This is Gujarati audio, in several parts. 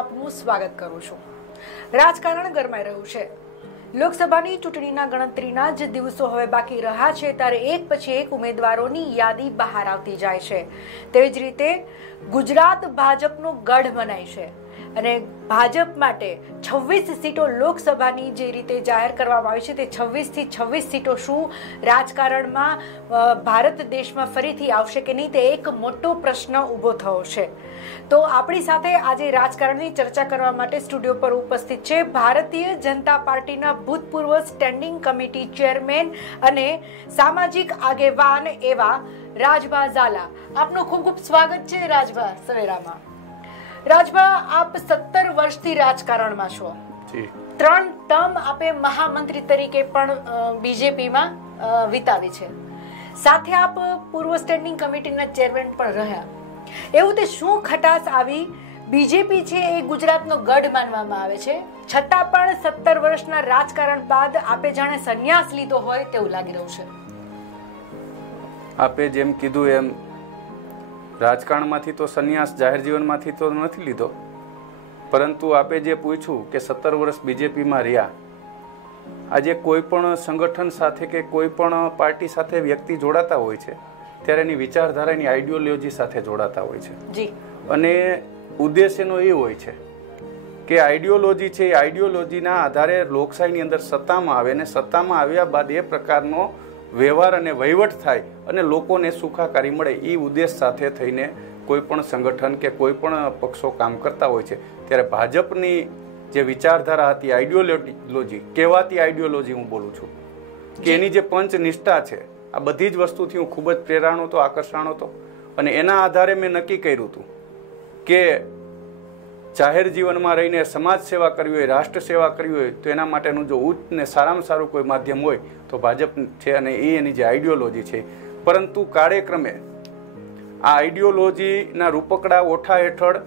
આપનું સ્વાગત કરું છું। રાજકારણ ગરમાઈ રહ્યું છે। લોકસભાની ચૂંટણીના ગણતરીના જ દિવસો હવે બાકી રહ્યા છે ત્યારે એક પછી એક ઉમેદવારોની યાદી બહાર આવતી જાય છે। તેવી જ રીતે ગુજરાત ભાજપનો ગઢ મનાય છે અને ભાજપ માટે 26 સીટો લોકસભાની જે રીતે જાહેર કરવામાં આવી છે તે 26 થી 26 સીટો શું રાજકારણમાં ભારત દેશમાં ફરીથી આવશે કે નહીં તે એક મોટો પ્રશ્ન ઊભો થયો છે। તો આપણી સાથે આજે રાજકારણની ચર્ચા કરવા માટે સ્ટુડિયો પર ઉપસ્થિત છે ભારતીય જનતા પાર્ટીના ભૂતપૂર્વ સ્ટેન્ડિંગ કમિટી ચેરમેન અને સામાજિક આગેવાન એવા રાજભા ઝાલા। આપનું ખૂબ ખૂબ સ્વાગત છે રાજભા સવેરામાં। રાજભા, આપ 17 વર્ષથી રાજકારણમાં છો। 3 ટર્મ આપે મહામંત્રી તરીકે પણ બીજેપીમાં વિતાવી છે, સાથે આપ પૂર્વ સ્ટેન્ડિંગ કમિટીના ચેરમેન પણ રહ્યા। એવું તે શું ખટાશ આવી? બીજેપી છે એ ગુજરાતનો ગઢ માનવામાં આવે છે, છતાં પણ 17 વર્ષના રાજકારણ બાદ આપે જાણે સંન્યાસ લીધો હોય તેવું લાગી રહ્યું છે। આપે જેમ કીધું એમ રાજકારણમાંથી તો સંન્યાસ જાહેર જીવનમાંથી તો નથી લીધો, પરંતુ આપે જે પૂછ્યું કે 17 વર્ષ બીજેપીમાં રહ્યા, આજે કોઈ પણ સંગઠન સાથે કે કોઈ પણ પાર્ટી સાથે વ્યક્તિ જોડાતા હોય છે ત્યારે એની વિચારધારાની આઈડિયોલોજી સાથે જોડાતા હોય છે અને ઉદ્દેશ્યનો એ હોય છે કે આઈડિયોલોજી છે એ આઈડિયોલોજીના આધારે લોકશાહીની અંદર સત્તામાં આવે અને સત્તામાં આવ્યા બાદ એ પ્રકારનો વ્યવહાર અને વહીવટ થાય અને લોકોને સુખાકારી મળે એ ઉદ્દેશ સાથે થઈને કોઈ પણ સંગઠન કે કોઈ પણ પક્ષો કામ કરતા હોય છે। ત્યારે ભાજપની જે વિચારધારા હતી, આઈડિયોલોજી કહેવાતી આઈડિયોલોજી હું બોલું છું કે એની જે પંચ નિષ્ઠા છે, આ બધી જ વસ્તુથી હું ખૂબ જ પ્રેરાણો હતો, આકર્ષાણો હતો અને એના આધારે મેં નક્કી કર્યું હતું કે જાહેર જીવનમાં રહીને સમાજ સેવા કરવી હોય, રાષ્ટ્ર સેવા કરવી હોય તો એના માટેનું જો ઉચ્ચ ને સારામાં સારું કોઈ માધ્યમ હોય તો ભાજપ છે અને એ એની જે આઈડિયોલોજી છે। પરંતુ કાળેક્રમે આ આઈડિયોલોજીના રૂપકડા ઓઠા હેઠળ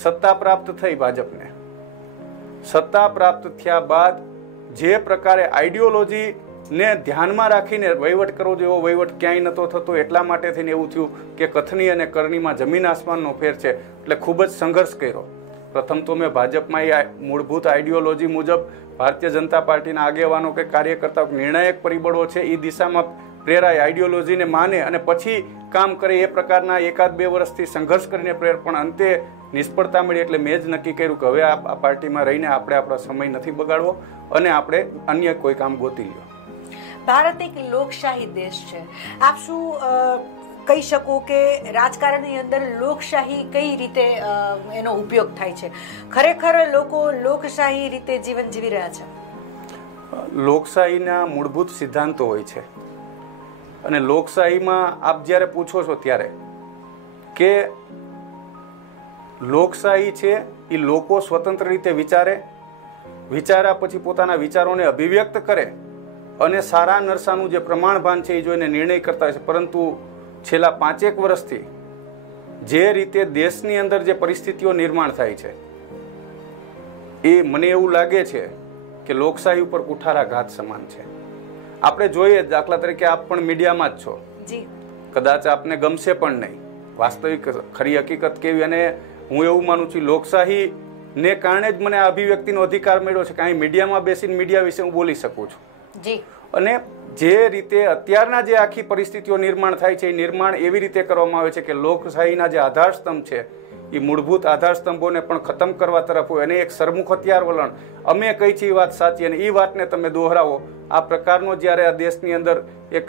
સત્તા પ્રાપ્ત થઈ ભાજપને। સત્તા પ્રાપ્ત થયા બાદ જે પ્રકારે આઈડિયોલોજીને ધ્યાનમાં રાખીને વહીવટ કરવો જોઈએ એવો વહીવટ ક્યાંય નહોતો થતો, એટલા માટે થઈને એવું થયું કે કથની અને કરણીમાં જમીન આસમાનનો ફેર છે, એટલે ખૂબ જ સંઘર્ષ કર્યો। પ્રથમ તો મેં ભાજપમાં એ મૂળભૂત આઈડિયોલોજી મુજબ ભારતીય જનતા પાર્ટીના આગેવાનો કે કાર્યકર્તાઓ નિર્ણાયક પરિબળો છે એ દિશામાં પ્રેરાય, આઈડિયોલોજીને માને અને પછી કામ કરે એ પ્રકારના 1-2 વર્ષથી સંઘર્ષ કરીને પ્રેર, પણ અંતે નિષ્ફળતા મળી એટલે મેં જ નક્કી કર્યું કે હવે આ પાર્ટીમાં રહીને આપણે આપણો સમય નથી બગાડવો અને આપણે અન્ય કોઈ કામ ગોતી લ્યો। ભારત એક લોકશાહી દેશ છે, આપ શું કહી શકો કે રાજકારણની અંદર લોકશાહી કઈ રીતે એનો ઉપયોગ થાય છે? ખરેખર લોકો લોકશાહી રીતે જીવન જીવી રહ્યા છે? લોકશાહીના મૂળભૂત સિદ્ધાંતો હોય છે અને લોકશાહીમાં આપ જ્યારે પૂછો છો ત્યારે કે લોકશાહી છે એ લોકો સ્વતંત્ર રીતે વિચાર્યા પછી પોતાના વિચારોને અભિવ્યક્ત કરે અને સારા નરસાનું જે પ્રમાણભાન છે એ જોઈને નિર્ણય કરતા હોય છે। પરંતુ છેલ્લા 5-1 વર્ષથી જે રીતે દેશની અંદર જે પરિસ્થિતિઓ નિર્માણ થાય છે એ મને એવું લાગે છે કે લોકશાહી ઉપર કુઠારાઘાત સમાન છે। આપણે જોઈએ, દાખલા તરીકે આપ પણ મીડિયામાં જ છો, કદાચ આપને ગમશે પણ નહીં, વાસ્તવિક ખરી હકીકત કેવી, અને હું એવું માનું છું લોકશાહી ને કારણે જ મને આ અભિવ્યક્તિનો અધિકાર મળ્યો છે કે અહીં મીડિયામાં બેસીને મીડિયા વિશે હું બોલી શકું છું। અને જે રીતે અત્યારના જે આખી પરિસ્થિતિઓ નિર્માણ થાય છે એ નિર્માણ એવી રીતે કરવામાં આવે છે કે લોકશાહીના જે આધારસ્તંભ છે એ મૂળભૂત આધારસ્તંભોને પણ ખતમ કરવા તરફ હોય અને એક સરમુખ હથિયાર વલણ, અમે કહી છે એ વાત સાચી અને એ વાતને તમે દોહરાવો, આ પ્રકારનો જ્યારે આ દેશની અંદર એક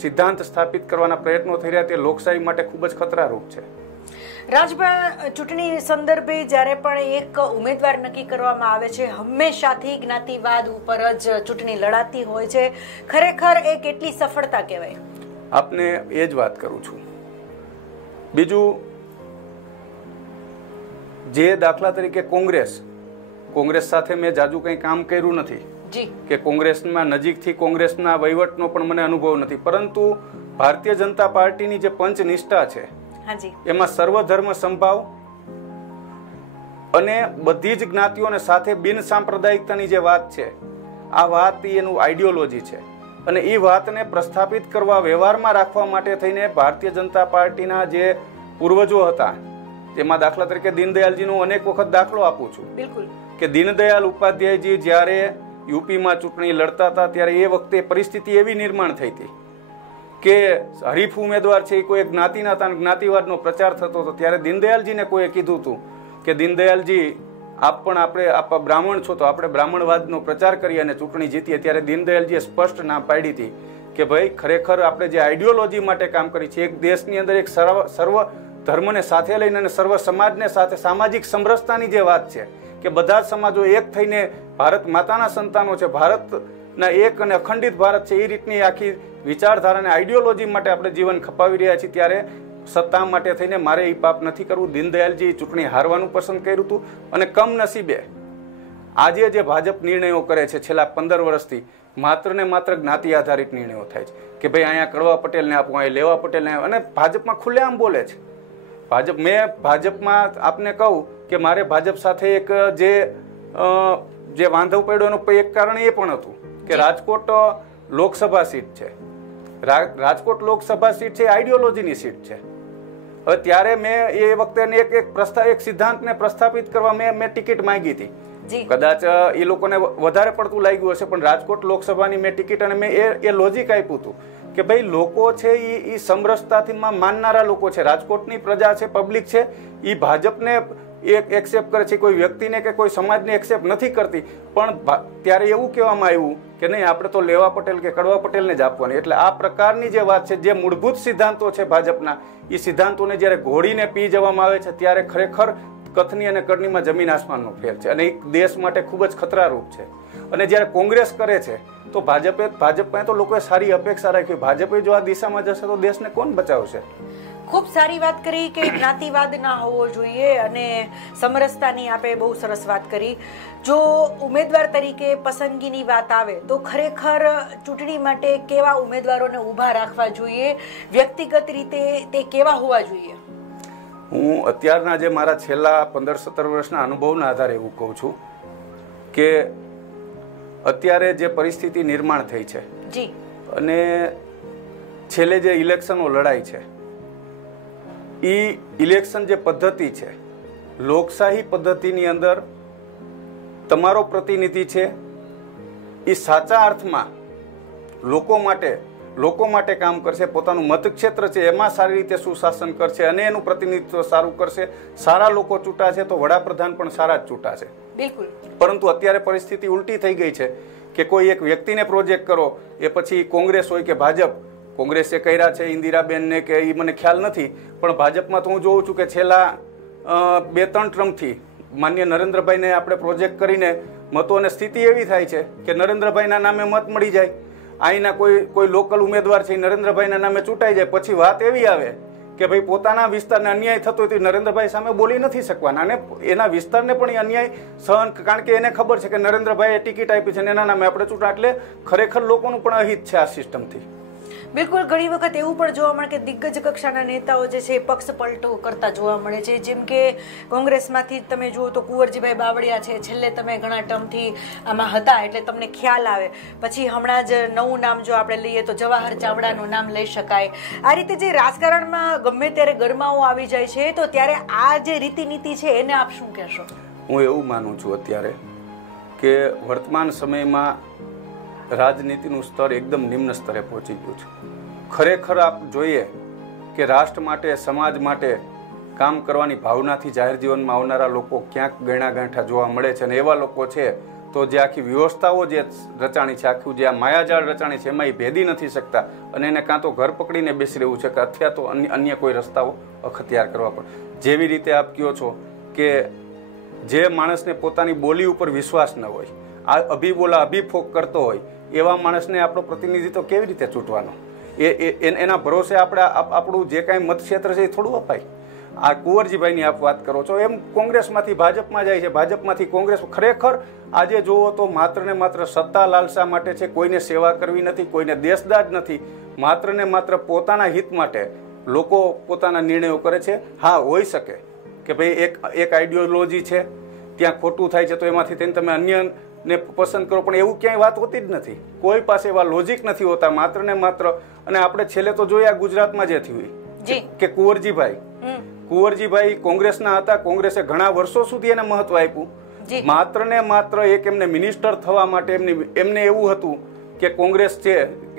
સિદ્ધાંત સ્થાપિત કરવાના પ્રયત્નો થઈ રહ્યા તે લોકશાહી માટે ખૂબ જ ખતરારૂપ છે। રાજભા, ચૂંટણી સંદર્ભે જ્યારે પણ એક ઉમેદવાર નક્કી કરવામાં આવે છે હંમેશાથી જ્ઞાતિવાદ ઉપર જ ચૂંટણી લડાતી હોય છે, ખરેખર એ કેટલી સફળતા કહેવાય? આપને એ જ વાત કરું છું। બીજું, જે દાખલા તરીકે કોંગ્રેસ સાથે મેં જાજુ કંઈ કામ કર્યું નથી કે કોંગ્રેસમાં નજીકથી કોંગ્રેસના વહીવટનો પણ મને અનુભવ નથી, પરંતુ ભારતીય જનતા પાર્ટીની જે પંચ નિષ્ઠા છે એમાં સર્વધર્મ સંભાવ અને બધી જ જ્ઞાતિઓને સાથે બિન સાંપ્રદાયિકતાની જે વાત છે, આ વાત એનું આઈડિયોલોજી છે અને એ વાતને પ્રસ્થાપિત કરવા, વ્યવહારમાં રાખવા માટે થઈને ભારતીય જનતા પાર્ટીના જે પૂર્વજો હતા, તેમાં દાખલા તરીકે દીનદયાલજીનો અનેક વખત દાખલો આપું છું બિલકુલ કે દીનદયાલ ઉપાધ્યાયજી જ્યારે યુપીમાં ચૂંટણી લડતા હતા ત્યારે એ વખતે પરિસ્થિતિ એવી નિર્માણ થઈ હતી કે હરીફ ઉમેદવાર છે એ કોઈ જ્ઞાતિના હતા, જ્ઞાતિવાદનો પ્રચાર થતો હતો. ત્યારે દીનદયાલજીને કોઈએ કીધું હતું કે દીનદયાલજી આપ બ્રાહ્મણ છો તો આપણે બ્રાહ્મણવાદનો પ્રચાર કરીએ અને ચૂંટણી જીતીએ. ત્યારે દીનદયાલજીએ સ્પષ્ટ ના પાડી હતી કે ભાઈ ખરેખર આપણે જે આઈડિયોલોજી માટે કામ કરી છે, એક દેશની અંદર એક સર્વ ધર્મને સાથે લઈને અને સર્વ સમાજને સાથે સામાજિક સમરસતાની જે વાત છે કે બધા જ સમાજો એક થઈને ભારત માતાના સંતાનો છે, ભારતના એક અને અખંડિત ભારત છે, એ રીતની આખી વિચારધારાને આઈડિયોલોજી માટે આપણે જીવન ખપાવી રહ્યા છીએ. ત્યારે સત્તા માટે થઈને મારે એ પાપ નથી કરવું. દીનદયાલજી ચૂંટણી હારવાનું પસંદ કર્યું હતું અને કમનસીબે આજે જે ભાજપ નિર્ણયો કરે છે છેલ્લા 15 વર્ષથી માત્ર ને માત્ર જ્ઞાતિ આધારિત નિર્ણયો થાય છે કે ભાઈ અહીંયા કડવા પટેલને આપવું, અહીંયા લેવા પટેલને, અને ભાજપમાં ખુલ્લેઆમ બોલે છે. મેં ભાજપમાં આપને કહું કે મારે ભાજપ સાથે એક જે વાંધો પડ્યો એનું એક કારણ એ પણ હતું કે રાજકોટ લોકસભા સીટ છે. રાજકોટ લોકસભા સીટ છે આઈડિયોલોજીની સીટ છે. હવે ત્યારે મેં એ વખતે એક સિદ્ધાંતને પ્રસ્થાપિત કરવા મેં ટિકિટ માંગી હતી. કદાચ એ લોકોને વધારે પડતું લાગ્યું હશે, પણ રાજકોટ લોકસભાની મેં ટિકિટ અને મેં એ લોજિક આપ્યું હતું કે ભાઈ લોકો છે એ સમરસતાથી માનનારા લોકો છે, રાજકોટની પ્રજા છે, પબ્લિક છે, એ ભાજપને એક્સેપ્ટ કરે છે, કોઈ વ્યક્તિને કે કોઈ સમાજને એક્સેપ્ટ નથી કરતી. પણ ત્યારે એવું કહેવામાં આવ્યું કે નહીં, આપણે તો લેવા પટેલ કે કડવા પટેલને જ આપવાની. એટલે આ પ્રકારની જે વાત છે, જે મૂળભૂત સિદ્ધાંતો છે ભાજપના, એ સિદ્ધાંતોને જ્યારે ઘોડીને પી જવામાં આવે છે ત્યારે ખરેખર કથની અને કરણીમાં જમીન આસમાનનો ફેર છે અને એક દેશ માટે ખૂબ જ ખતરારૂપ છે. અને જ્યારે કોંગ્રેસ કરે છે તો ભાજપમાં તો લોકોએ સારી અપેક્ષા રાખી. ભાજપે જો આ દિશામાં જશે તો દેશને કોણ બચાવશે? ખૂબ સારી વાત કરી કે જ્ઞાતિવાદ ના હોવો જોઈએ અને સમરસતાની આપે બહુ સરસ વાત કરી. જો ઉમેદવાર તરીકે પસંદગીની વાત આવે તો ખરેખર ચૂંટણી માટે કેવા ઉમેદવારોને ઊભા રાખવા જોઈએ, વ્યક્તિગત રીતે તે કેવા હોવા જોઈએ? હું અત્યારના જે મારા છેલ્લા 15-17 વર્ષના અનુભવના આધારે એવું કહું છું કે અત્યારે જે પરિસ્થિતિ નિર્માણ થઈ છે જી, અને છેલ્લે જે ઇલેક્શનો લડાઈ છે, એ ઇલેક્શન જે પદ્ધતિ છે, લોકશાહી પદ્ધતિની અંદર તમારો પ્રતિનિધિ છે એ સાચા અર્થમાં લોકો માટે કામ કરશે, પોતાનું મતક્ષેત્ર છે એમાં સારી રીતે સુશાસન કરશે અને એનું પ્રતિનિધિત્વ સારું કરશે. સારા લોકો ચૂંટાશે તો વડાપ્રધાન પણ સારા જ ચૂંટાશે. બિલકુલ. પરંતુ અત્યારે પરિસ્થિતિ ઉલટી થઈ ગઈ છે કે કોઈ એક વ્યક્તિને પ્રોજેક્ટ કરો, એ પછી કોંગ્રેસ હોય કે ભાજપ, કોંગ્રેસે કર્યા છે ઇન્દિરાબેનને કે એ મને ખ્યાલ નથી, પણ ભાજપમાં તો હું જોઉં છું કે છેલ્લા 2-3 ટર્મથી માન્ય નરેન્દ્રભાઈને આપણે પ્રોજેક્ટ કરીને મતો, અને સ્થિતિ એવી થાય છે કે નરેન્દ્રભાઈના નામે મત મળી જાય, અહીંના કોઈ લોકલ ઉમેદવાર છે નરેન્દ્રભાઈના નામે ચૂંટાઈ જાય, પછી વાત એવી આવે કે ભાઈ પોતાના વિસ્તારને અન્યાય થતો હોય તો નરેન્દ્રભાઈ સામે બોલી નથી શકવાના અને એના વિસ્તારને પણ એ અન્યાય સહન, કારણ કે એને ખબર છે કે નરેન્દ્રભાઈએ ટિકિટ આપી છે અને એના નામે આપણે ચૂંટા. એટલે ખરેખર લોકોનું પણ અહિત છે આ સિસ્ટમથી. બિલકુલ. ઘણી વખત એવું પણ જોવા મળે કે દિગ્ગજ કક્ષાના નેતાઓ જે છે પક્ષ પલટો કરતા જોવા મળે છે. જેમ કે કોંગ્રેસમાંથી તમે જુઓ તો કુંવરજીભાઈ બાવળિયા છે, છેલ્લે તમે ઘણા ટર્મથી આમાં હતા એટલે તમને ખ્યાલ આવે. પછી હમણાં જ નવું નામ જો આપણે લઈએ તો જવાહર ચાવડાનું નામ લઈ શકાય. આ રીતે જે રાજકારણમાં ગમે ત્યારે ગરમાવો આવી જાય છે તો ત્યારે આ જે રીતિનીતિ છે એને આપ શું કહેશો? હું એવું માનું છું અત્યારે કે વર્તમાન સમયમાં રાજનીતિનું સ્તર એકદમ નિમ્ન સ્તરે પહોંચી ગયું છે. ખરેખર આપ જોઈએ કે રાષ્ટ્ર માટે, સમાજ માટે કામ કરવાની ભાવનાથી જાહેર જીવનમાં આવનારા લોકો ક્યાંક ગણ્યા ગાંઠા જોવા મળે છે. અને એવા લોકો છે તો જે આખી વ્યવસ્થાઓ જે રચાણી છે, આખું જે આ માયાજાળ રચાણી છે એમાં એ ભેદી નથી શકતા અને એને કાં તો ઘર પકડીને બેસી રહેવું છે કે અથવા તો અન્ય કોઈ રસ્તાઓ અખત્યાર કરવા પડે. જેવી રીતે આપ કહો છો કે જે માણસને પોતાની બોલી ઉપર વિશ્વાસ ન હોય, આ અભિફોક કરતો હોય, એવા માણસને આપણો પ્રતિનિધિત્વ કેવી રીતે ચૂંટવાનો? એના ભરોસે આપણું જે કાંઈ મતક્ષેત્ર છે એ થોડું અપાય. આ કુંવરજીભાઈની આપ વાત કરો છો એમ કોંગ્રેસમાંથી ભાજપમાં જાય છે, ભાજપમાંથી કોંગ્રેસ. ખરેખર આજે જુઓ તો માત્ર ને માત્ર સત્તા લાલસા માટે છે, કોઈને સેવા કરવી નથી, કોઈને દેશદાજ નથી, માત્ર ને માત્ર પોતાના હિત માટે લોકો પોતાના નિર્ણયો કરે છે. હા, હોઈ શકે કે ભાઈ એક આઈડિયોલોજી છે, ત્યાં ખોટું થાય છે તો એમાંથી તમે અન્યને પસંદ કરો, પણ એવું ક્યાંય વાત હોતી જ નથી. કોઈ પાસે એવા લોજિક નથી હોતા, માત્ર ને માત્ર. અને આપણે છેલ્લે તો જોયા ગુજરાતમાં જે થયું કે કુંવરજીભાઈ કુંવરજીભાઈ કોંગ્રેસના હતા, કોંગ્રેસે ઘણા વર્ષો સુધી એને મહત્વ આપ્યું. માત્ર ને માત્ર એક એમને મિનિસ્ટર થવા માટે એમને એવું હતું કે કોંગ્રેસ છે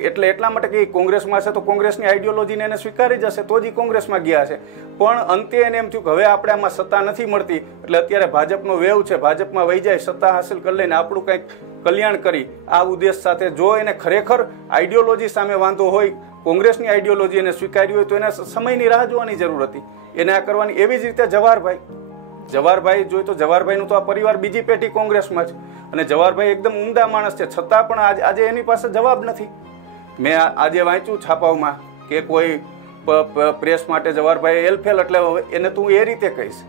એટલે એટલા માટે કે કોંગ્રેસમાં છે તો કોંગ્રેસની આઈડિયોલોજીને એને સ્વીકારી જશે તો જ કોંગ્રેસમાં ગયા છે. પણ અંતે એને એમ થયું કે હવે આપણે આમાં સત્તા નથી મળતી એટલે અત્યારે ભાજપનો વેવ છે, ભાજપમાં વહી જાય, સત્તા હાંસલ કરી લઈને આપણું કંઈક કલ્યાણ કરી આ ઉદ્દેશ સાથે. જો એને ખરેખર આઈડિયોલોજી સામે વાંધો હોય, કોંગ્રેસની આઈડિયોલોજી એને સ્વીકારી હોય તો એને સમયની રાહ જોવાની જરૂર હતી. એને આ કરવાની. એવી જ રીતે જવાહરભાઈ જોઈ તો જવાહરભાઈનું તો આ પરિવાર બીજી પેઢી કોંગ્રેસમાં છે અને જવાહરભાઈ એકદમ ઉમદા માણસ છે, છતાં પણ આજે એની પાસે જવાબ નથી. મેં આજે વાંચ્યું છાપાઓમાં કે કોઈ પ્રેસ માટે જવાહરભાઈ એલફેલ, એટલે એને તું એ રીતે કહીશ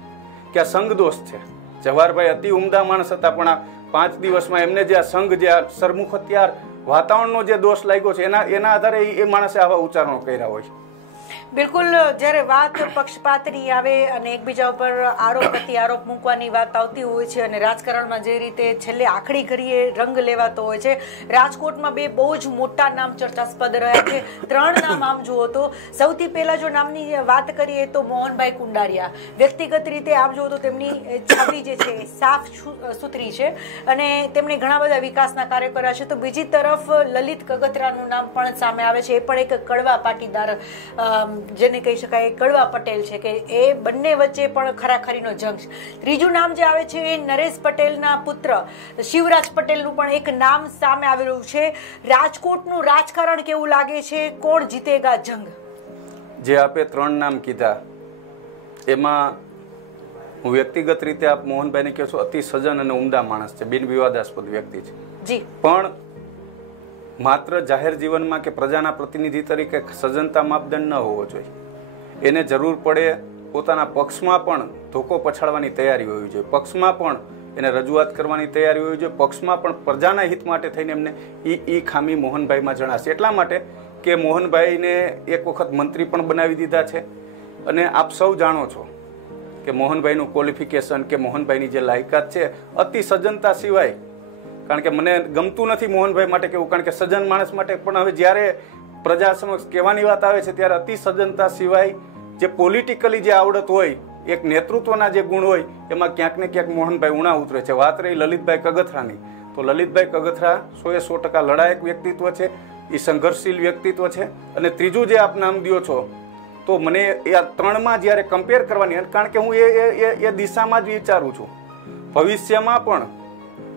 કે આ સંઘ દોષ છે. જવાહરભાઈ અતિ ઉમદા માણસ હતા પણ આ 5 દિવસમાં એમને જે આ સંઘ જે આ સરમુખ હત્યાર વાતાવરણનો જે દોષ લાગ્યો છે એના આધારે એ માણસે આવા ઉચ્ચારણો કર્યા હોય. બિલકુલ, જ્યારે વાત પક્ષપાતની આવે અને એકબીજા ઉપર આરોપ પ્રત્યારોપ મૂકવાની વાત આવતી હોય છે અને રાજકારણમાં જે રીતે છેલ્લે આખરી ઘડીએ રંગ લેવાતો હોય છે, રાજકોટમાં બે બહુ જ મોટા નામ ચર્ચાસ્પદ રહ્યા છે. 3 નામ આમ જુઓ તો સૌથી પહેલા જો નામની વાત કરીએ તો મોહનભાઈ કુંડારિયા. વ્યક્તિગત રીતે આમ જુઓ તો તેમની છબી જે છે સાફ સુથરી છે અને તેમણે ઘણા બધા વિકાસના કાર્યો કર્યા છે. તો બીજી તરફ લલિત કગથરાનું નામ પણ સામે આવે છે. એ પણ એક કડવા પાટીદાર જેને કહી શકાય કડવા પટેલ છે કે એ બંને વચ્ચે પણ ખરાખરીનો જંગ છે. ત્રીજું નામ જે આવે છે એ નરેશ પટેલના પુત્ર શિવરાજ પટેલનું પણ એક નામ સામે આવેલું છે. રાજકોટનું રાજકારણ કેવું લાગે છે? કોણ જીતેગા જંગ? જે આપે 3 નામ કીધા એમાં હું વ્યક્તિગત રીતે આપ મોહનભાઈને કહો છો અતિ સજ્જન અને ઉમદા માણસ છે, બિન વિવાદાસ્પદ વ્યક્તિ છે જી. પણ માત્ર જાહેર જીવનમાં કે પ્રજાના પ્રતિનિધિ તરીકે સજ્જનતા માપદંડ ન હોવો જોઈએ. એને જરૂર પડે પોતાના પક્ષમાં પણ ધોકો પછાડવાની તૈયારી હોવી જોઈએ, પક્ષમાં પણ એને રજૂઆત કરવાની તૈયારી હોવી જોઈએ, પક્ષમાં પણ પ્રજાના હિત માટે થઈને એમને ઈ ખામી મોહનભાઈમાં જણાશે. એટલા માટે કે મોહનભાઈને એક વખત મંત્રી પણ બનાવી દીધા છે અને આપ સૌ જાણો છો કે મોહનભાઈનું ક્વોલિફિકેશન કે મોહનભાઈની જે લાયકાત છે અતિ સજ્જનતા સિવાય, કારણ કે મને ગમતું નથી મોહનભાઈ માટે કેવું, કારણ કે સજ્જન માણસ માટે પણ હવે જ્યારે પ્રજા સમક્ષ કહેવાની વાત આવે છે ત્યારે અતિ સજ્જનતા સિવાય જે પોલિટિકલી જે આવડત હોય, એક નેતૃત્વના જે ગુણ હોય એમાં ક્યાંક ને ક્યાંક મોહનભાઈ ઉણા ઉતરે છે. વાત રહી લલિતભાઈ કગથરાની, તો લલિતભાઈ કગથરા 100% લડાયક વ્યક્તિત્વ છે, એ સંઘર્ષશીલ વ્યક્તિત્વ છે. અને ત્રીજું જે આપ નામ દો છો તો મને એ 3માં જ્યારે કમ્પેર કરવાની, કારણ કે હું એ દિશામાં જ વિચારું છું. ભવિષ્યમાં પણ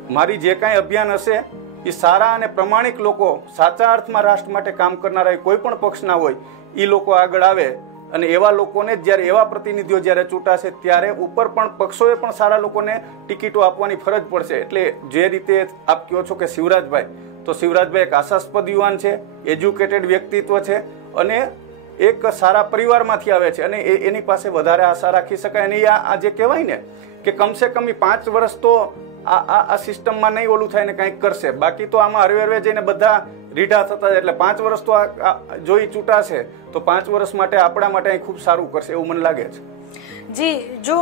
મારી જે કાંઈ અભિયાન હશે એ સારા અને પ્રમાણિક લોકો, સાચા અર્થમાં રાષ્ટ્ર માટે કામ કરનારા કોઈ પણ પક્ષના હોય એ લોકો આગળ આવે અને એવા લોકોને જ્યારે એવા પ્રતિનિધિઓ જ્યારે ચૂંટાશે ત્યારે ઉપર પણ પક્ષોએ પણ સારા લોકોને ટિકિટો આપવાની ફરજ પડશે. એટલે જે રીતે આપ કહો છો કે શિવરાજભાઈ, તો શિવરાજભાઈ એક આશાસ્પદ યુવાન છે, એજ્યુકેટેડ વ્યક્તિત્વ છે અને એક સારા પરિવારમાંથી આવે છે અને એની પાસે વધારે આશા રાખી શકાય. અને આ જે કહેવાય ને કે કમસે કમ 5 વર્ષ તો આ સિસ્ટમમાં નહીં ઓલું થાય ને કંઈક કરશે, બાકી તો આમાં હરવે જઈને બધા રીઢા થતા જાય. એટલે 5 વર્ષ તો જોઈ ચૂંટાશે તો 5 વર્ષ માટે આપણા માટે ખૂબ સારું કરશે એવું મને લાગે છે. જી, જો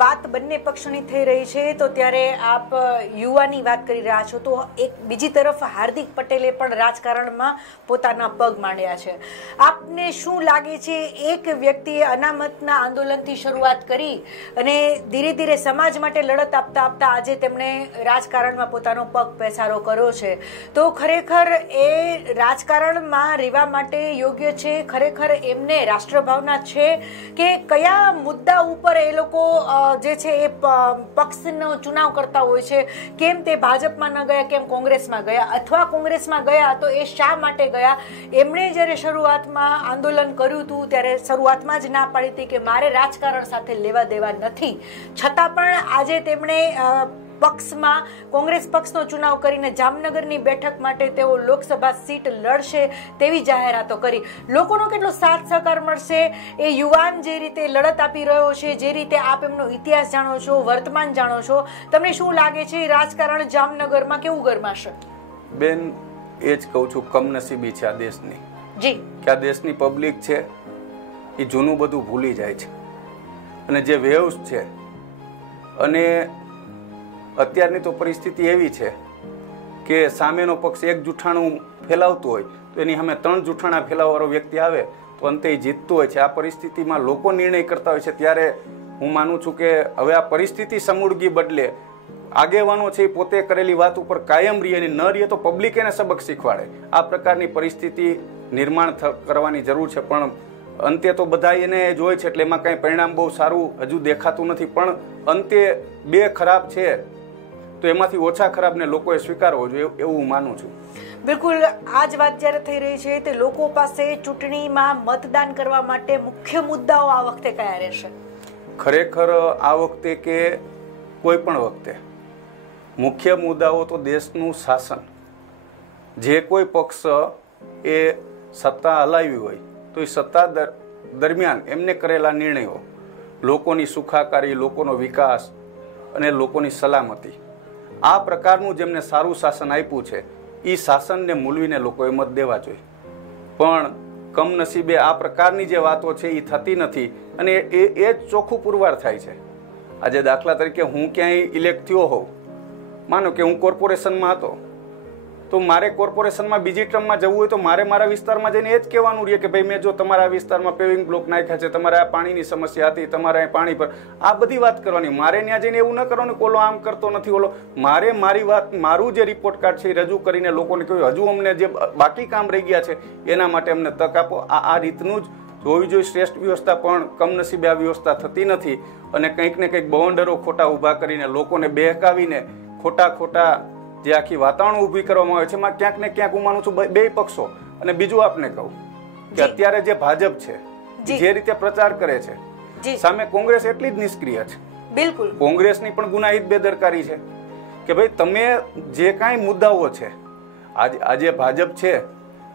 વાત બંને પક્ષોની થઈ રહી છે તો ત્યારે આપ યુવાની વાત કરી રહ્યા છો, તો એક બીજી તરફ હાર્દિક પટેલે પણ રાજકારણમાં પોતાના પગ માંડ્યા છે. આપને શું લાગે છે, એક વ્યક્તિએ અનામતના આંદોલનથી શરૂઆત કરી અને ધીરે ધીરે સમાજ માટે લડત આપતા આપતા આજે તેમણે રાજકારણમાં પોતાનો પગ પેસારો કર્યો છે, તો ખરેખર એ રાજકારણમાં રહેવા માટે યોગ્ય છે? ખરેખર એમને રાષ્ટ્રભાવના છે કે કયા મુદ્દા ઉપર એ લોકો જે છે એ પક્ષનો ચુનાવ કરતા હોય છે? કેમ તે ભાજપમાં ન ગયા, કેમ કોંગ્રેસમાં ગયા, અથવા કોંગ્રેસમાં ગયા તો એ શા માટે ગયા? એમણે જ્યારે શરૂઆતમાં આંદોલન કર્યું હતું ત્યારે શરૂઆતમાં જ ના પાડી હતી કે મારે રાજકારણ સાથે લેવા દેવા નથી, છતાં પણ આજે તેમણે પક્ષમાં કોંગ્રેસ પક્ષનો ચુનાવ કરીને જામનગરની બેઠક માટે તેઓ લોકસભા સીટ લડશે તેવી જાહેરાતો કરી. લોકોનો કેટલો સાથ સહકાર મળશે? એ યુવાન જે રીતે લડત આપી રહ્યો છે, જે રીતે આપ એમનો ઇતિહાસ જાણો છો, વર્તમાન જાણો છો, તમને શું લાગે છે રાજકારણ જામનગરમાં કેવું ગરમાશે? બેન, એ જ કહું છું, કમનસીબી છે આ દેશની જી, કે આ દેશની પબ્લિક છે એ જૂનું બધું ભૂલી જાય છે અને જે વેવ્સ છે, અને અત્યારની તો પરિસ્થિતિ એવી છે કે સામેનો પક્ષ એક જૂઠાણું ફેલાવતું હોય તો એની સામે 3 જૂઠાણા ફેલાવવાળો વ્યક્તિ આવે તો અંતે જીતતું હોય છે. આ પરિસ્થિતિમાં લોકો નિર્ણય કરતા હોય છે. ત્યારે હું માનું છું કે હવે આ પરિસ્થિતિ સમૂળગી બદલે, આગેવાનો છે એ પોતે કરેલી વાત ઉપર કાયમ રહે અને ન રહે તો પબ્લિક એને સબક શીખવાડે. આ પ્રકારની પરિસ્થિતિ નિર્માણ કરવાની જરૂર છે. પણ અંતે તો બધા એને જોઈ છે એટલે એમાં કંઈ પરિણામ બહુ સારું હજુ દેખાતું નથી. પણ અંતે બે ખરાબ છે તો એમાંથી ઓછા ખરાબને લોકોએ સ્વીકારવો જોઈએ એવું હું માનું છું. બિલકુલ. આ જ વાત જ્યારે થઈ રહી છે તે લોકો પાસે ચૂંટણીમાં મતદાન કરવા માટે મુખ્ય મુદ્દાઓ આ વખતે કયા રહેશે? ખરેખર આ વખતે કે કોઈ પણ વખતે મુખ્ય મુદ્દાઓ તો દેશનું શાસન. જે કોઈ પક્ષ એ સત્તા હલાવી હોય તો એ સત્તા દરમિયાન એમને કરેલા નિર્ણયો, લોકોની સુખાકારી, લોકોનો વિકાસ અને લોકોની સલામતી, આ પ્રકારનું જેમને સારું શાસન આપ્યું છે એ શાસનને મૂલવીને લોકોએ મત દેવા જોઈએ. પણ કમનસીબે આ પ્રકારની જે વાતો છે એ થતી નથી અને એ જ ચોખ્ખું પુરવાર થાય છે. આજે દાખલા તરીકે હું ક્યાંય ઇલેક્ટ થયો હોઉં, માનો કે હું કોર્પોરેશનમાં હતો, તો મારે કોર્પોરેશનમાં બીજી ટર્મમાં જવું હોય તો મારે મારા વિસ્તારમાં જઈને એ જ કહેવાનું રહે કે ભાઈ મેં જો તમારા વિસ્તારમાં પેવિંગ બ્લોક નાખ્યા છે, તમારે આ પાણીની સમસ્યા હતી, તમારે અહીં પાણી પર, આ બધી વાત કરવાની. મારે ત્યાં જઈને એવું ન કરવાનું કે ઓલો આમ કરતો નથી, ઓલો. મારે મારી વાત, મારું જે રિપોર્ટ કાર્ડ છે એ રજૂ કરીને લોકોને કહ્યું હજુ અમને જે બાકી કામ રહી ગયા છે એના માટે અમને તક આપો. આ રીતનું જ હોવી જોઈએ શ્રેષ્ઠ વ્યવસ્થા. પણ કમનસીબે આ વ્યવસ્થા થતી નથી અને કંઈક ને કંઈક બવંડરો ખોટા ઊભા કરીને લોકોને બહેકાવીને ખોટા જે આખી વાતાવરણ ઊભી કરવામાં આવે છે એમાં ક્યાંક ને ક્યાંક હું માનું છું બે પક્ષો. અને બીજું આપને કહું કે અત્યારે જે ભાજપ છે જે રીતે પ્રચાર કરે છે સામે કોંગ્રેસ એટલી જ નિષ્ક્રિય છે. બિલકુલ. કોંગ્રેસની પણ ગુનાહિત બેદરકારી છે કે ભાઈ તમે જે કાંઈ મુદ્દાઓ છે, આજે ભાજપ છે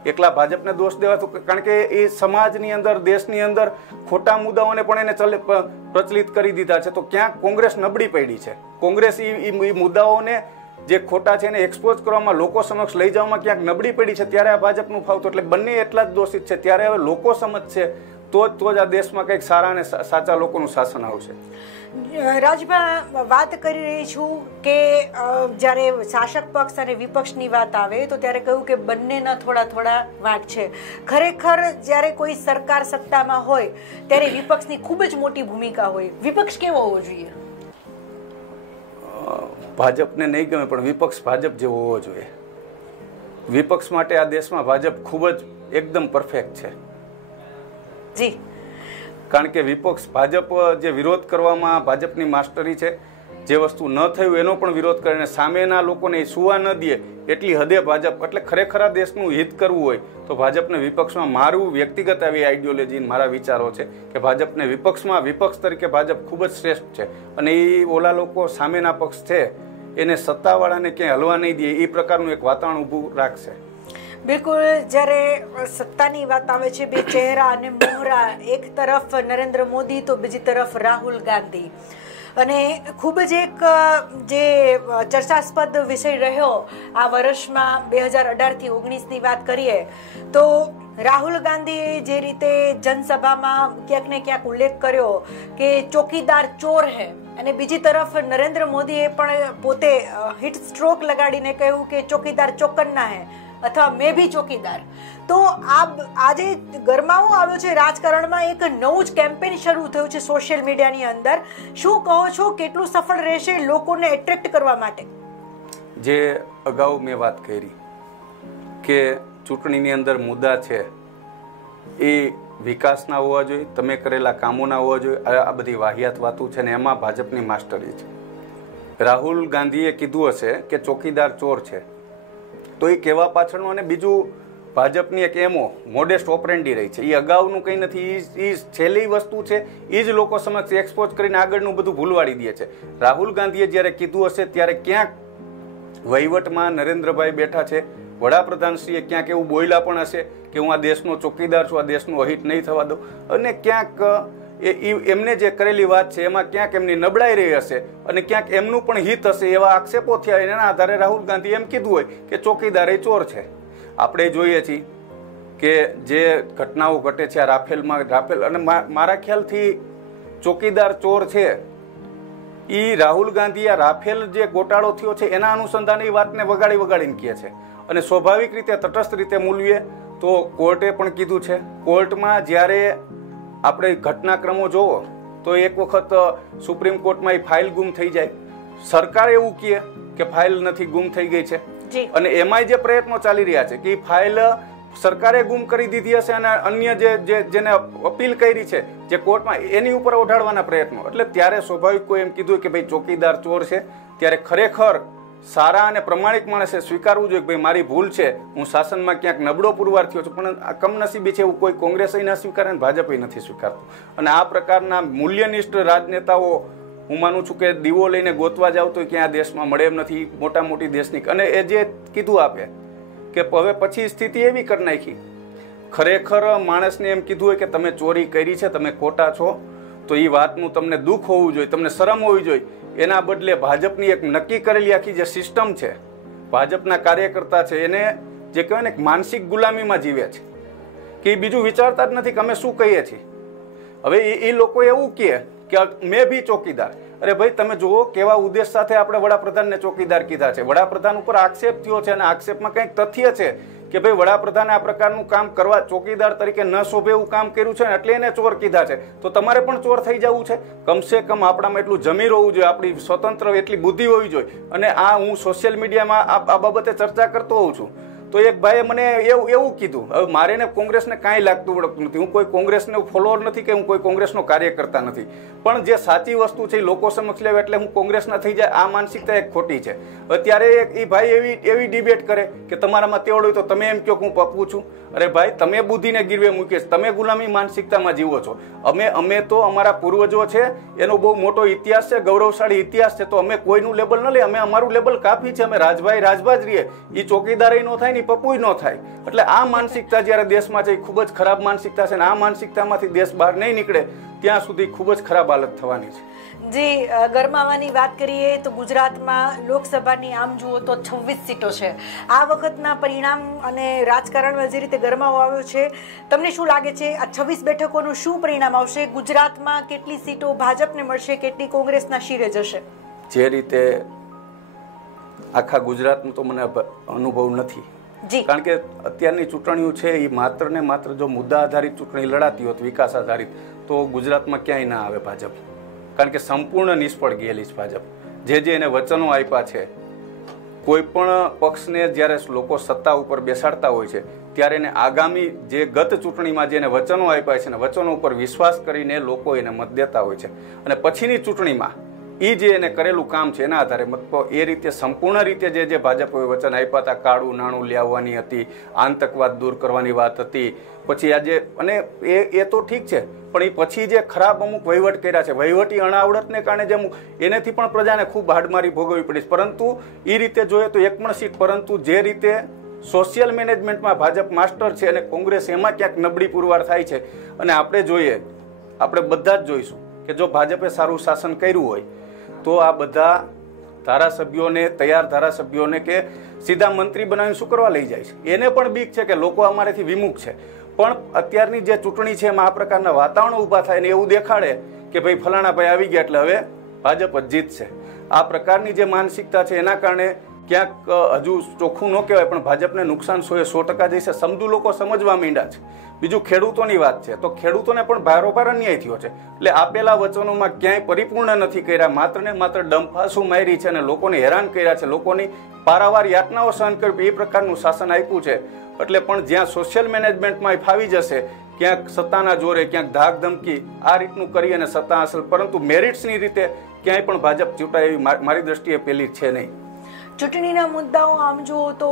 એકલા ભાજપને દોષ દેવાતો, કારણ કે એ સમાજની અંદર, દેશની અંદર ખોટા મુદ્દાઓને પણ એને પ્રચલિત કરી દીધા છે. તો ક્યાંક કોંગ્રેસ નબળી પડી છે. કોંગ્રેસ એ મુદ્દાઓને જે ખોટા છે એને એક્સપોઝ કરવામાં, લોકો સમક્ષ લઈ જવામાં ક્યાંક નબળી પડી છે. ત્યારે આ ભાજપનું ફાવતું. એટલે બંને એટલા જ દોષિત છે. ત્યારે હવે લોકો સમજશે તો જ આ દેશમાં કંઈક સારા અને સાચા લોકોનું શાસન આવશે. રાજભા, વાત કરી રહી છું કે જ્યારે શાસક પક્ષ અને વિપક્ષની વાત આવે તો ત્યારે કહ્યું કે બંનેના થોડા વાંક છે. ખરેખર જ્યારે કોઈ સરકાર સત્તામાં હોય ત્યારે વિપક્ષની ખૂબ જ મોટી ભૂમિકા હોય. વિપક્ષ કેવો હોવો જોઈએ? ભાજપને નહીં ગમે પણ વિપક્ષ ભાજપ જેવો હોવો જોઈએ. વિપક્ષ માટે આ દેશમાં ભાજપ ખૂબ જ એકદમ પરફેક્ટ છે. જી. કારણ કે વિપક્ષ, ભાજપ જે વિરોધ કરવામાં ભાજપની માસ્ટરી છે, જે વસ્તુ ન થયું એનો પણ વિરોધ કરીને સામેના લોકોને સુવા ન દે એટલી હદે ભાજપ. એટલે ખરેખર આ દેશનું હિત કરવું હોય તો ભાજપને વિપક્ષમાં, મારું વ્યક્તિગત આવી આઈડિયોલોજી, મારા વિચારો છે કે ભાજપને વિપક્ષમાં, વિપક્ષ તરીકે ભાજપ ખૂબ જ શ્રેષ્ઠ છે. અને એ ઓલા લોકો, સામેના પક્ષ છે એને સત્તાવાળાને ક્યાંય હલવા નહીં દે એ પ્રકારનું એક વાતાવરણ ઊભું રાખશે. બિલકુલ. જ્યારે સત્તાની વાત આવે છે, બે ચહેરા અને મોહરા, એક તરફ નરેન્દ્ર મોદી તો બીજી તરફ રાહુલ ગાંધી. અને ખૂબ જ એક જે ચર્ચાસ્પદ વિષય રહ્યો આ વર્ષમાં 2018થી 19ની વાત કરીએ તો રાહુલ ગાંધીએ જે રીતે જનસભામાં ક્યાંક ને ક્યાંક ઉલ્લેખ કર્યો કે ચોકીદાર ચોર હે, અને બીજી તરફ નરેન્દ્ર મોદીએ પણ પોતે હિટ સ્ટ્રોક લગાડીને કહ્યું કે ચોકીદાર ચોકન્ના હે અથવા મેં ભી ચોકીદાર. તો આજે ગરમાવો આવ્યો છે રાજકારણમાં, એક નવું જ કેમ્પેન શરૂ થયું છે સોશિયલ મીડિયાની અંદર. શું કહો છો, કેટલું સફળ રહેશે લોકોને એટ્રેક્ટ કરવા માટે? જે અગાઉ મેં વાત કરી કે ચૂંટણીની અંદર મુદ્દા છે એ વિકાસના હોવા જોઈએ, તમે કરેલા કામોના હોવા જોઈએ. આ બધી વાહિયાત વાતો છે ને એમાં ભાજપની માસ્ટરી છે. રાહુલ ગાંધીએ કીધું હશે કે ચોકીદાર ચોર છે, તો એ કહેવા પાછળનું, અને બીજું ભાજપની એક મોડેસ્ટ ઓપરેન્ડી રહી છે. એ અગાઉનું કંઈ નથી, એ છેલ્લી વસ્તુ છે એ જ લોકો સમક્ષ એક્સપોઝ કરીને આગળનું બધું ભૂલવાડી દે છે. રાહુલ ગાંધીએ જ્યારે કીધું હશે ત્યારે ક્યાંક વહીવટમાં નરેન્દ્રભાઈ બેઠા છે, વડાપ્રધાનશ્રીએ ક્યાંક એવું બોલ્યા પણ હશે કે હું આ દેશનો ચોકીદાર છું, આ દેશનું અહિત નહીં થવા દઉં. અને ક્યાંક એમને જે કરેલી વાત છે એમાં ક્યાંક એમની નબળાઈ રહી હશે અને ક્યાંક એમનું પણ હિત હશે એવા આક્ષેપો થયા. એના આધારે રાહુલ ગાંધી એમ કીધું હોય કે ચોકીદાર એ ચોર છે. આપણે જોઈએ છીએ કે જે ઘટનાઓ ઘટે છે આ રાફેલ અને મારા ખ્યાલથી ચોકીદાર ચોર છે એ રાહુલ ગાંધી આ રાફેલ જે ગોટાળો થયો છે એના અનુસંધાને એ વાતને વગાડીને કહે છે. અને સ્વાભાવિક રીતે તટસ્થ રીતે મૂલવીએ. તો કોર્ટે પણ કીધું છે, કોર્ટમાં જ્યારે આપણે ઘટનાક્રમો જોવો તો એક વખત સુપ્રીમ કોર્ટમાં એ ફાઇલ ગુમ થઈ જાય, સરકાર એવું કહે કે ફાઇલ નથી, ગુમ થઈ ગઈ છે, અને એમાંય જે પ્રયત્નો ચાલી રહ્યા છે કે ફાઇલ સરકારે ગુમ કરી દીધી હશે અને અન્ય જેને અપીલ કરી છે જે કોર્ટમાં એની ઉપર ઓઢાડવાના પ્રયત્નો. એટલે ત્યારે સ્વાભાવિક કોઈ એમ કીધું કે ભાઈ ચોકીદાર ચોર છે, ત્યારે ખરેખર સારા અને પ્રમાણિક માણસે સ્વીકારવું જોઈએ કે ભાઈ મારી ભૂલ છે, હું શાસનમાં ક્યાંક નબળો પુરવાર થયો છું. પણ આ કમનસીબી છે, એવું કોઈ કોંગ્રેસે ના સ્વીકારે અને ભાજપે નથી સ્વીકારતું. અને આ પ્રકારના મૂલ્યનિષ્ઠ રાજનેતાઓ હું માનું છું કે દીવો લઈને ગોતવા જાવ તો ક્યાં દેશમાં મળે એમ નથી, મોટા મોટી દેશની. અને એ જે કીધું આપે કે હવે પછી સ્થિતિ એવી કરી નાખી, ખરેખર માણસને એમ કીધું હોય કે તમે ચોરી કરી છે, તમે ખોટા છો, તો એ વાતનું તમને દુઃખ હોવું જોઈએ, તમને શરમ હોવી જોઈએ. એના બદલે ભાજપની એક નક્કી કરેલી આખી જે સિસ્ટમ છે, ભાજપના કાર્યકર્તા છે, એને જે કહેવાય ને માનસિક ગુલામીમાં જીવે છે કે એ બીજું વિચારતા જ નથી કે અમે શું કહીએ છીએ. હવે એ લોકો એવું કહે કે મેં બી ચોકીદાર. અરે ભાઈ તમે જુઓ કેવા ઉદ્દેશ સાથે આપણે વડાપ્રધાનને ચોકીદાર કીધા છે. વડાપ્રધાન ઉપર આક્ષેપ થયો છે અને આક્ષેપમાં કંઈક તથ્ય છે કે ભાઈ વડાપ્રધાને આ પ્રકારનું કામ કરવા, ચોકીદાર તરીકે ન શોભે એવું કામ કર્યું છે એટલે એને ચોર કીધા છે. તો તમારે પણ ચોર થઈ જવું છે? કમસે કમ આપણામાં એટલું જમીર હોવું જોઈએ, આપણી સ્વતંત્ર એટલી બુદ્ધિ હોવી જોઈએ. અને આ હું સોશિયલ મીડિયામાં આ બાબતે ચર્ચા કરતો હોઉં છું તો એક ભાઈએ મને એવું કીધું. હવે મારે ને કોંગ્રેસને કાંઈ લાગતું વળગતું નથી, હું કોઈ કોંગ્રેસનો ફોલોઅર નથી કે હું કોઈ કોંગ્રેસનો કાર્યકર્તા નથી, પણ જે સાચી વસ્તુ છે એ લોકો સમક્ષ લેવા એટલે હું કોંગ્રેસના થઈ જાય, આ માનસિકતા એક ખોટી છે. અત્યારે એ ભાઈ એવી ડિબેટ કરે કે તમારામાં તેવડ હોય તો તમે એમ કહો કે હું પપ્પુ છું. અરે ભાઈ તમે બુદ્ધિને ગીરવે મૂકીએ, તમે ગુલામી માનસિકતામાં જીવો છો. અમે તો અમારા પૂર્વજો છે, એનો બહુ મોટો ઇતિહાસ છે, ગૌરવશાળી ઇતિહાસ છે, તો અમે કોઈનું લેબલ ન લઈએ, અમે અમારું લેબલ કાફી છે, અમે રાજભાઈ રાજભા જ રહીએ. એ ચોકીદારી ન થાય, પપ્પુય ન થાય. એટલે આ માનસિકતા જયારે દેશમાં છે એ ખૂબ જ ખરાબ માનસિકતા છે, અને આ માનસિકતામાંથી દેશ બહાર નહીં નીકળે ત્યાં સુધી ખૂબ જ ખરાબ હાલત થવાની છે. જી, ગરમાવાની વાત કરીએ તો ગુજરાતમાં લોકસભાની આમ જુઓ તો 26 સીટો છે. આ વખતના પરિણામ અને રાજકારણમાં જે રીતે ગરમાવો આવ્યો છે, તમને શું લાગે છે આ 26 બેઠકોનું શું પરિણામ આવશે? ગુજરાતમાં કેટલી સીટો ભાજપને મળશે, કેટલી કોંગ્રેસના શિરે જશે? જે રીતે આખા ગુજરાતનું તો મને અનુભવ નથી, કારણ કે અત્યારની ચૂંટણીઓ છે એ માત્ર ને માત્ર જો મુદ્દા આધારિત ચૂંટણી લડાતી હોત, વિકાસ આધારિત, તો ગુજરાતમાં ક્યાંય ના આવે ભાજપ. કારણ કે સંપૂર્ણ નિષ્ફળ ગયેલી છે ભાજપ. જે એને વચનો આપ્યા છે, કોઈ પણ પક્ષને જ્યારે લોકો સત્તા ઉપર બેસાડતા હોય છે ત્યારે એને આગામી જે ગત ચૂંટણીમાં જે એને વચનો આપ્યા છે ને વચનો ઉપર વિશ્વાસ કરીને લોકો એને મત દેતા હોય છે, અને પછીની ચૂંટણીમાં એ જે એને કરેલું કામ છે એના આધારે મત એ રીતે સંપૂર્ણ રીતે જે ભાજપોએ વચન આપ્યા હતા, કાળું નાણું લાવવાની હતી, આતંકવાદ દૂર કરવાની વાત હતી, પછી આજે અને એ તો ઠીક છે, પણ એ પછી જે ખરાબ અમુક વહીવટ કર્યા છે, વહીવટી અણાવડતને કારણે જે અમુક એનેથી પણ પ્રજાને ખૂબ હાડમારી ભોગવવી પડી. પરંતુ એ રીતે જોઈએ તો એક પણ સીટ, પરંતુ જે રીતે સોશિયલ મેનેજમેન્ટમાં ભાજપ માસ્ટર છે અને કોંગ્રેસ એમાં ક્યાંક નબળી પુરવાર થાય છે. અને આપણે જોઈએ, આપણે બધા જ જોઈશું કે જો ભાજપે સારું શાસન કર્યું હોય તો આ બધા ધારાસભ્યોને, તૈયાર ધારાસભ્યોને કે સીધા મંત્રી બનાવીને શું કરવા લઈ જાય છે? એને પણ બીક છે કે લોકો અમારેથી વિમુખ છે. પણ અત્યારની જે ચૂંટણી છે એમાં આ પ્રકારના વાતાવરણ ઊભા થાય ને એવું દેખાડે કે ભાઈ ફલાણા ભાઈ આવી ગયા એટલે હવે ભાજપ જ જીતશે. આ પ્રકારની જે માનસિકતા છે એના કારણે ક્યાંક હજુ ચોખ્ખું ન કહેવાય પણ ભાજપને નુકસાન 100% જઈશે. સમજુ લોકો સમજવા માંડ્યા છે. બીજું ખેડૂતોની વાત છે તો ખેડૂતોને પણ ભારોભાર અન્યાય થયો છે. એટલે આપેલા વચનોમાં ક્યાંય પરિપૂર્ણ નથી કર્યા, માત્ર ને માત્ર ડંફાસું મારી છે અને લોકોને હેરાન કર્યા છે, લોકોની પારાવાર યાતનાઓ સહન કરવી, એ પ્રકારનું શાસન આપ્યું છે. એટલે પણ જ્યાં સોશિયલ મેનેજમેન્ટમાં ફાવી જશે, ક્યાંક સત્તાના જોરે, ક્યાંક ધાક ધમકી, આ રીતનું કરી અને સત્તા હાંસલ, પરંતુ મેરિટ્સની રીતે ક્યાંય પણ ભાજપ ચૂંટાય એવી મારી દ્રષ્ટિએ પેલી છે નહીં. ચૂંટણીના મુદ્દાઓ આમ જુઓ તો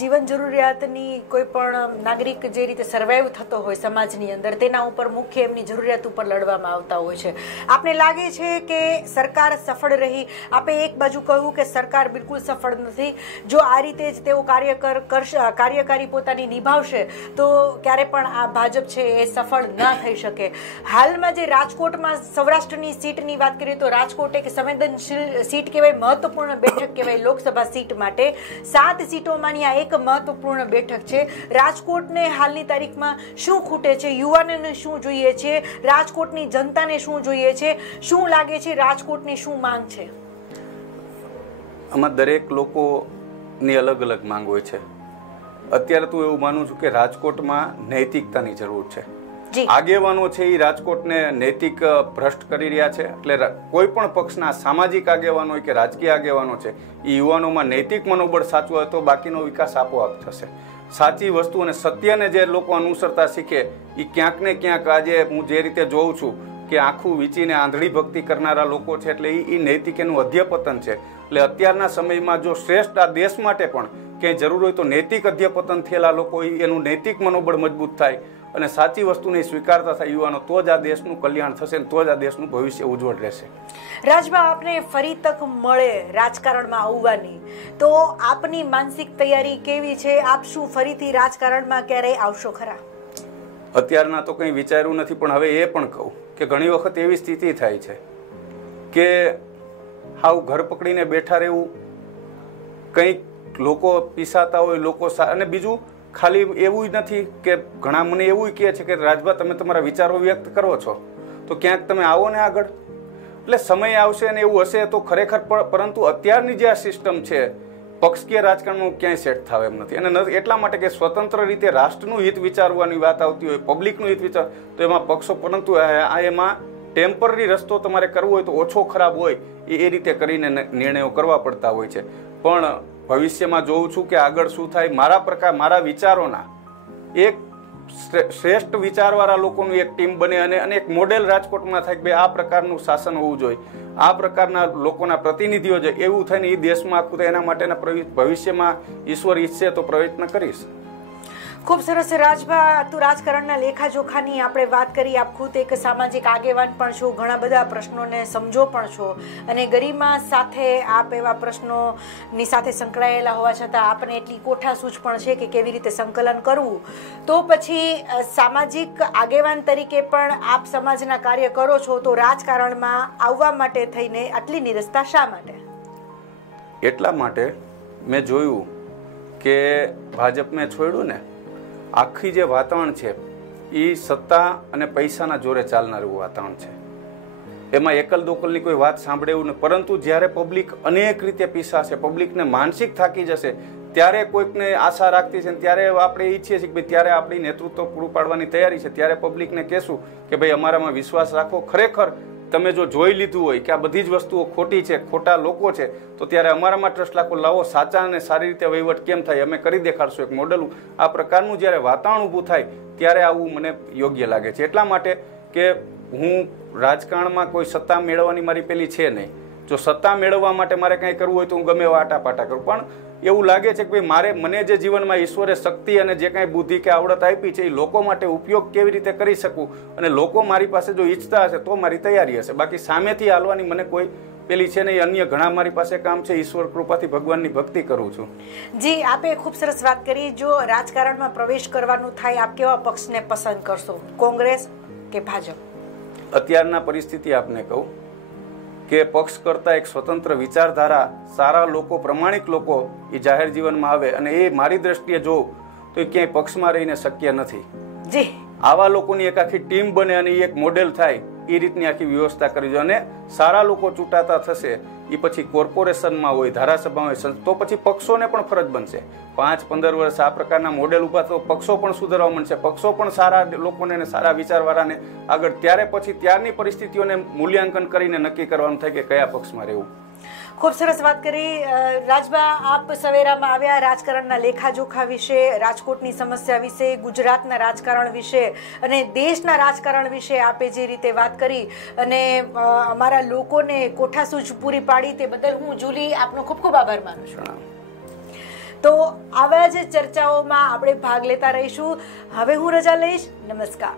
જીવન જરૂરિયાતની કોઈ પણ નાગરિક જે રીતે સર્વાઈવ થતો હોય સમાજની અંદર, તેના ઉપર મુખ્ય એમની જરૂરિયાત ઉપર લડવામાં આવતા હોય છે. આપને લાગે છે કે સરકાર સફળ રહી? આપે એક બાજુ કહ્યું કે સરકાર બિલકુલ સફળ નથી. જો આ રીતે જ તેઓ કાર્યકારી પોતાની નિભાવશે તો ક્યારે પણ આ ભાજપ છે એ સફળ ના થઈ શકે. હાલમાં જે રાજકોટમાં સૌરાષ્ટ્રની સીટની વાત કરીએ તો રાજકોટ એક સંવેદનશીલ સીટ કહેવાય, મહત્વપૂર્ણ બેઠક કહેવાય લોકસભા સીટ માટે. 7 સીટોમાંની આ એક મહત્વપૂર્ણ બેઠક છે. રાજકોટને હાલની તારીખમાં શું ખૂટે છે? યુવાનોને શું જોઈએ છે? રાજકોટની જનતાને શું જોઈએ છે? શું લાગે છે રાજકોટની શું માંગ છે? આમાં દરેક લોકોની અલગ અલગ માંગ હોય છે. અત્યારે તો એવું માનું છું કે રાજકોટમાં નૈતિકતાની જરૂર છે. જી આગેવાનો છે એ રાજકોટને નૈતિક ભ્રષ્ટ કરી રહ્યા છે. એટલે કોઈ પણ પક્ષના સામાજિક આગેવાનો હોય કે રાજકીય આગેવાનો છે એ યુવાનોમાં નૈતિક મનોબળ સાચું હોય તો બાકીનો વિકાસ આપોઆપ થશે. સાચી વસ્તુ અને સત્યને જે લોકો અનુસરતા શીખે એ ક્યાંક ને ક્યાંક આજે હું જે રીતે જોઉં છું કે આખું વીંચીને આંધળી ભક્તિ કરનારા લોકો છે એટલે એ નૈતિક એનું અધ્યપતન છે. એટલે અત્યારના સમયમાં જો શ્રેષ્ઠ આ દેશ માટે પણ ક્યાંય જરૂર હોય તો નૈતિક અધ્યપતન થયેલા લોકો એનું નૈતિક મનોબળ મજબૂત થાય અને સાચી વસ્તુને સ્વીકારતા થાય યુવાનો, તો જ આ દેશનું કલ્યાણ થશે, તો જ આ દેશનું ભવિષ્ય ઉજ્જવળ રહેશે. રાજભા, આપને ફરી તક મળે રાજકારણમાં આવવાની, તો આપની માનસિક તૈયારી કેવી છે? આપ શું ફરીથી રાજકારણમાં ક્યારેય આવશો ખરા? અત્યારના તો કંઈ વિચાર્યું નથી, પણ હવે એ પણ કહું કે ઘણી વખત એવી સ્થિતિ થાય છે કે હાવ ઘર પકડીને બેઠા રહેવું, કંઈક લોકો પીસાતા હોય લોકો, અને બીજું ખાલી એવું નથી કે ઘણા મને એવું કહે છે કે રાજભા તમે તમારા વિચારો વ્યક્ત કરો છો તો ક્યાંક તમે આવો ને આગળ. એટલે સમય આવશે ને એવું હશે તો ખરેખર, પરંતુ અત્યારની જે આ સિસ્ટમ છે પક્ષકીય રાજકારણમાં ક્યાંય સેટ થાવ એમ નથી. અને એટલા માટે કે સ્વતંત્ર રીતે રાષ્ટ્રનું હિત વિચારવાની વાત આવતી હોય, પબ્લિકનું હિત વિચાર, તો એમાં પક્ષો, પરંતુ એમાં ટેમ્પરરી રસ્તો તમારે કરવો હોય તો ઓછો ખરાબ હોય એ રીતે કરીને નિર્ણયો કરવા પડતા હોય છે. પણ ભવિષ્યમાં જોઉં છું કે આગળ શું થાય, મારા વિચારોના એક શ્રેષ્ઠ વિચારવાળા લોકોનું એક ટીમ બને અને એક મોડેલ રાજકોટમાં થાય કે આ પ્રકારનું શાસન હોવું જોઈએ, આ પ્રકારના લોકોના પ્રતિનિધિઓ છે, એવું થઈને એ દેશમાં આખું થાય. એના માટેના ભવિષ્યમાં ઈશ્વર ઈચ્છે તો પ્રયત્ન કરીશ. ખૂબ સરસ રાજભા, તો રાજકારણના લેખાજોખાની આપણે વાત કરી. આપ ખુદ એક સામાજિક આગેવાન પણ છો, ઘણા બધા પ્રશ્નોને સમજો પણ છો, અને ગરિમા સાથે આપ એવા પ્રશ્નોની સાથે સંકળાયેલા હોવા છતાં આપને એટલી કોઠાસૂઝ પણ છે કે કેવી રીતે સંકલન કરવું. તો પછી સામાજિક આગેવાન તરીકે પણ આપ સમાજના કાર્ય કરો છો, તો રાજકારણમાં આવવા માટે થઈને આટલી નિરસતા શા માટે? એટલા માટે મેં જોયું કે ભાજપ મેં છોડ્યું ને, આખી જે વાતાવરણ છે એ સત્તા અને પૈસાના જોરે ચાલનારું વાતાવરણ છે. એમાં એકલ દોકલની કોઈ વાત સાંભળે એવું નહીં. પરંતુ જ્યારે પબ્લિક અનેક રીતે પીસાશે, પબ્લિકને માનસિક થાકી જશે, ત્યારે કોઈકને આશા રાખતી છે, ત્યારે આપણે ઈચ્છીએ છીએ કે ભાઈ ત્યારે આપણી નેતૃત્વ પૂરું પાડવાની તૈયારી છે, ત્યારે પબ્લિકને કહેશું કે ભાઈ અમારામાં વિશ્વાસ રાખો. ખરેખર તમે જો જોઈ લીધું હોય કે આ બધી જ વસ્તુઓ ખોટી છે, ખોટા લોકો છે, તો ત્યારે અમારામાં ટ્રસ્ટ લાખો લાવો, સાચા અને સારી રીતે વહીવટ કેમ થાય અમે કરી દેખાડશું એક મોડલ. આ પ્રકારનું જ્યારે વાતાવરણ ઊભું થાય ત્યારે આવું મને યોગ્ય લાગે છે. એટલા માટે કે હું રાજકારણમાં કોઈ સત્તા મેળવવાની મારી પેલી છે નહીં. જો સત્તા મેળવવા માટે મારે કંઈ કરવું હોય તો હું ગમે એવા આટાપાટા કરું, પણ એવું લાગે છે કે ભાઈ મને જે જીવનમાં ઈશ્વરે શક્તિ અને જે કાંઈ બુદ્ધિ કે આવડત આપી છે એ લોકો માટે ઉપયોગ કેવી રીતે કરી શકું, અને લોકો મારી પાસે જો ઈચ્છતા હશે તો મારી તૈયારી હશે. બાકી સામેથી હાલવાની મને કોઈ પેલી છે નહીં. અન્ય ઘણા મારી પાસે કામ છે, ઈશ્વર કૃપાથી ભગવાનની ભક્તિ કરું છું. જી, આપે ખૂબ સરસ વાત કરી. જો રાજકારણમાં પ્રવેશ કરવાનું થાય, આપ કેવા પક્ષને પસંદ કરશો, કોંગ્રેસ કે ભાજપ? અત્યારના પરિસ્થિતિ આપને કહું કે પક્ષ કરતા એક સ્વતંત્ર વિચારધારા, સારા લોકો, પ્રમાણિક લોકો એ જાહેર જીવનમાં આવે, અને એ મારી દ્રષ્ટિએ જોઉં તો એ ક્યાંય પક્ષમાં રહીને શક્ય નથી. જી, આવા લોકોની એક આખી ટીમ બને અને એક મોડેલ થાય એ રીતની આખી વ્યવસ્થા કરી દો. અને સારા લોકો ચૂંટાતા થશે એ પછી કોર્પોરેશનમાં હોય, ધારાસભામાં હોય, તો પછી પક્ષોને પણ ફરજ બનશે. 5-15 વર્ષ આ પ્રકારના મોડેલ ઉભા તો પક્ષો પણ સુધારવા મળશે, પક્ષો પણ સારા લોકોને અને સારા વિચારવાળાને આગળ, ત્યારે પછી ત્યારની પરિસ્થિતિઓને મૂલ્યાંકન કરીને નક્કી કરવાનું થાય કે કયા પક્ષમાં રહેવું. ખૂબ સરસ વાત કરી રાજભા. આપ સવેરામાં આવ્યા, રાજકારણના લેખાજોખા વિશે, રાજકોટની સમસ્યા વિશે, ગુજરાતના રાજકારણ વિશે અને દેશના રાજકારણ વિશે આપે જે રીતે વાત કરી અને અમારા લોકોને કોઠાસૂઝ પૂરી પાડી, તે બદલ હું જુલી આપનો ખૂબ ખૂબ આભાર માનું છું. તો આવા જ ચર્ચાઓમાં આપણે ભાગ લેતા રહીશું. હવે હું રજા લઈશ. નમસ્કાર.